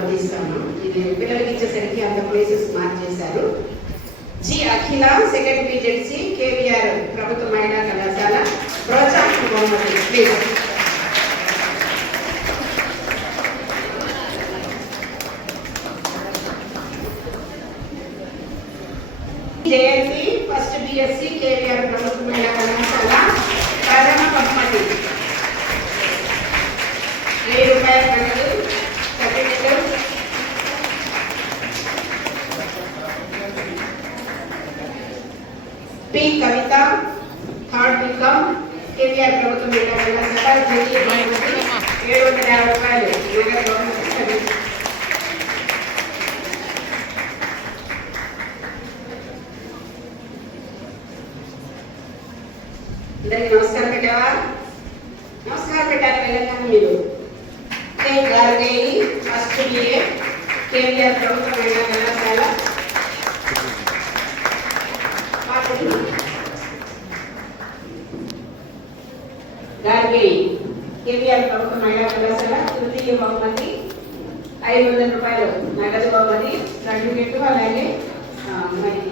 ప్రోత్సాహ ఇది పిల్లలకి ఇచ్చేసరికి అంత ప్లేసెస్ మార్చేశారు. G. Akhila second BZC KVR ప్రభుత్వ మహిళా కళాశాల ప్రోత్సాహం బహుమతి. Please Jayanthi first BSc KVR ప్రభుత్వ మహిళా కళాశాల ప్రథమ బహుమతి వెయ్యి రూపాయల నగదు certificate P Kavitha third BCom KVR ప్రభుత్వ మహిళా కళాశాల ద్వితీయ బహుమతి ఏడు వందల యాభై రూపాయలు నగదు బహుమతి సర్టిఫికెట్ అందరికి నమస్కారం పెట్టావా నమస్కారం పెట్టాలి తెలంగాణ మీరు K Gargeyi first BA KVR ప్రభుత్వ మహిళా కళాశాల పాటలు. గార్గేయి కేవీఆర్ ప్రభుత్వ మహిళా కళాశాల తృతీయ బహుమతి ఐదు వందల రూపాయలు నగదు బహుమతి సర్టిఫికెట్ అలాగే ఆ, మరి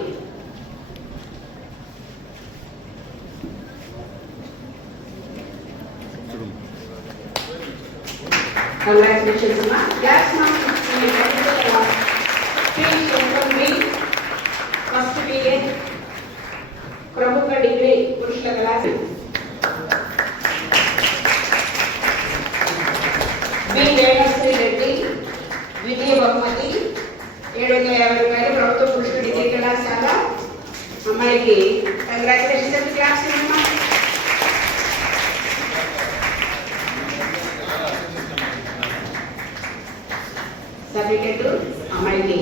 Congratulations, Ma. That's my first BA ప్రభుత్వ డిగ్రీ పురుషుల కళాశాల బి వేణశ్రీ రెడ్డి ద్వితీయ బహుమతి ఏడు వందల యాభై రూపాయలు ప్రభుత్వ పురుషుల డిగ్రీ కళాశాల. అమ్మాయికి కంగ్రాచులేషన్స్ క్లాస్ అమ్మా సర్టిఫికెట్ అమ్మాయికి.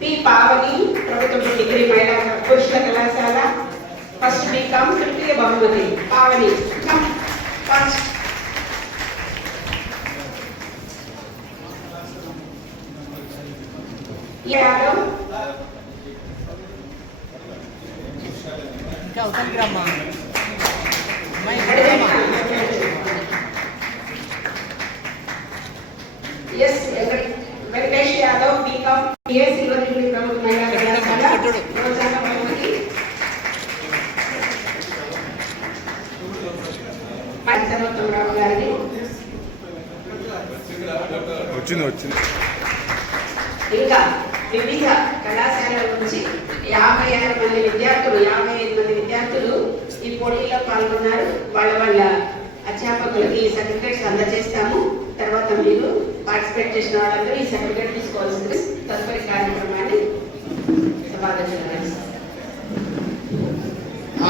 పి. పావని ప్రభుత్వ డిగ్రీ మహిళా పురుషుల కళాశాల. ఫస్ట్ బీకామ్ తృతీయ బహుమతి. పావని ఫస్ట్ యాదవ్ అవతలికి రమ్మా అమ్మాయి ఇక్కడ రమ్మా. S Venkatesh Yadav BCom A silver jubilee మహిళా. రోజాన గారిని వచ్చింది వచ్చింది. ఇంకా వివిధ కళాశాలల నుంచి యాభై ఆరు మంది విద్యార్థులు యాభై ఐదు మంది విద్యార్థులు ఈ పోటీలో పాల్గొన్నారు. వాళ్ళ వాళ్ళ అధ్యాపకులకి ఈ సర్టిఫికేట్స్ అందజేస్తాము. తర్వాత మీరు పార్టిసిపేట్ చేసిన వాళ్ళందరూ ఈ సర్టిఫికేట్ తీసుకోవాల్సింది. తదుపరి కార్యక్రమాన్ని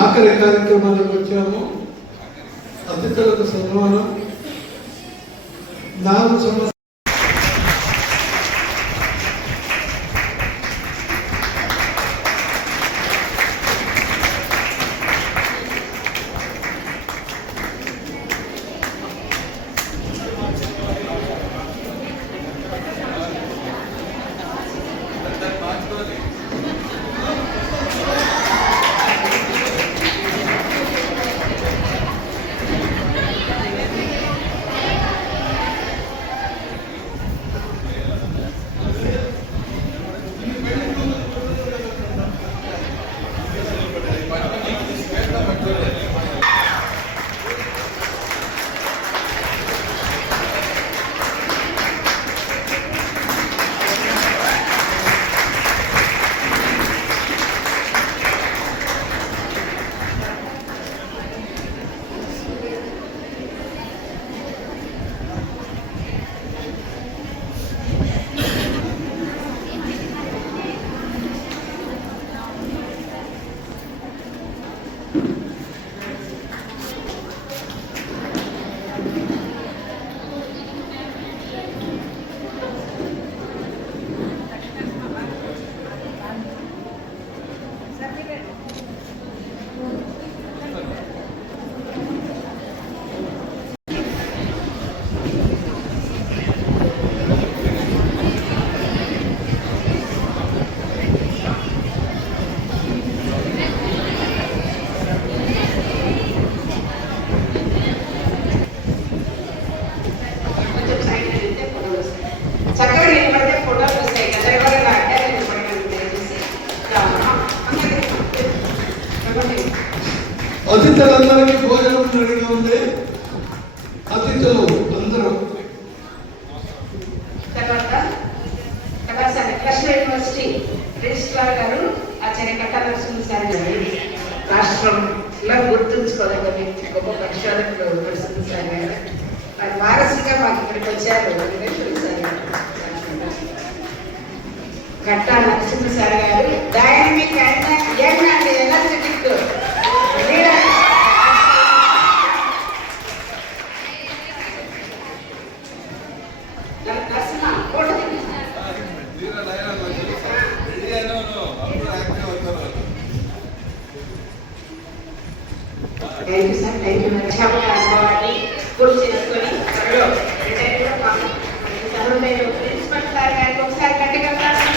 ఆఖరి కార్యక్రమాలకు వచ్చాము. అతిథులకు సన్మానం. నాలుగు సంవత్సరాలు అతిథులందరికీ భోజనం రెడీగా ఉంది. అతిథులు అందరూ. తర్వాత కృష్ణ యూనివర్సిటీ రిజిస్ట్రార్ గారు ఆచార్య కట్టాలక్ష్మి సార్ గారు. రాష్ట్రంలో గుర్తుంచుకోదగ్గ వ్యక్తి గొప్ప పరిశోధకులు నరసింహ సార్ గారు. వారు వారసుగా మాకు ఇక్కడికి వచ్చారు. గట్టా నరసింహ సార్ గారు. Dynamic and young Thank you sir thank you అధ్యాపక అనుభవాన్ని పూర్తి చేసుకొని త్వరలో రిటైర్ కూడా కాదు. సహృదయులు ప్రిన్సిపల్ సార్ గారికి ఒకసారి గట్టిగా ప్రార్థన.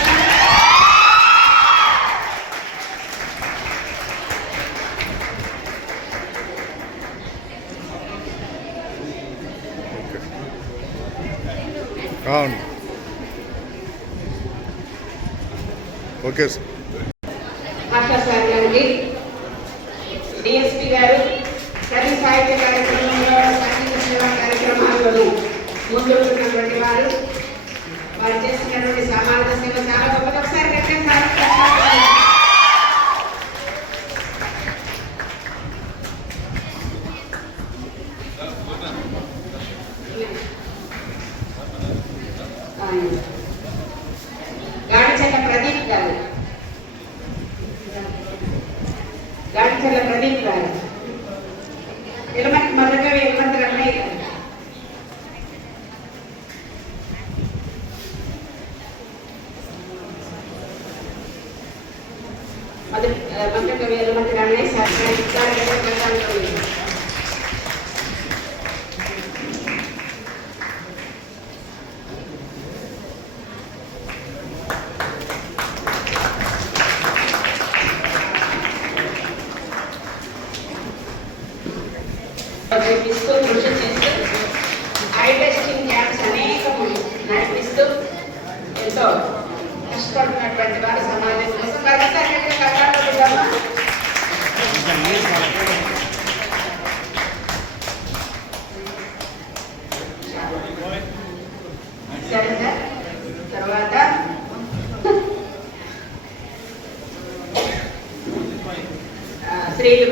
అవును ఓకే సార్ ముందుంటున్నటువంటి వారు వారు చేసినటువంటి సామాజిక సేవ చాలా గొప్పది ఒకసారి Thank you. Madhu Madhukavi Elamanti Ramanaiah sir sir గారు ప్రధానమంత్రి. చూపిస్తూ కృషి చేస్తూ ఐ టెస్టింగ్ క్యాంప్స్ అనేకము నడిపిస్తూ ఎంతో కష్టపడుతున్నటువంటి వారు సమాజం కోసం తర్వాత స్త్రీలు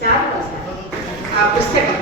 సార్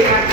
they want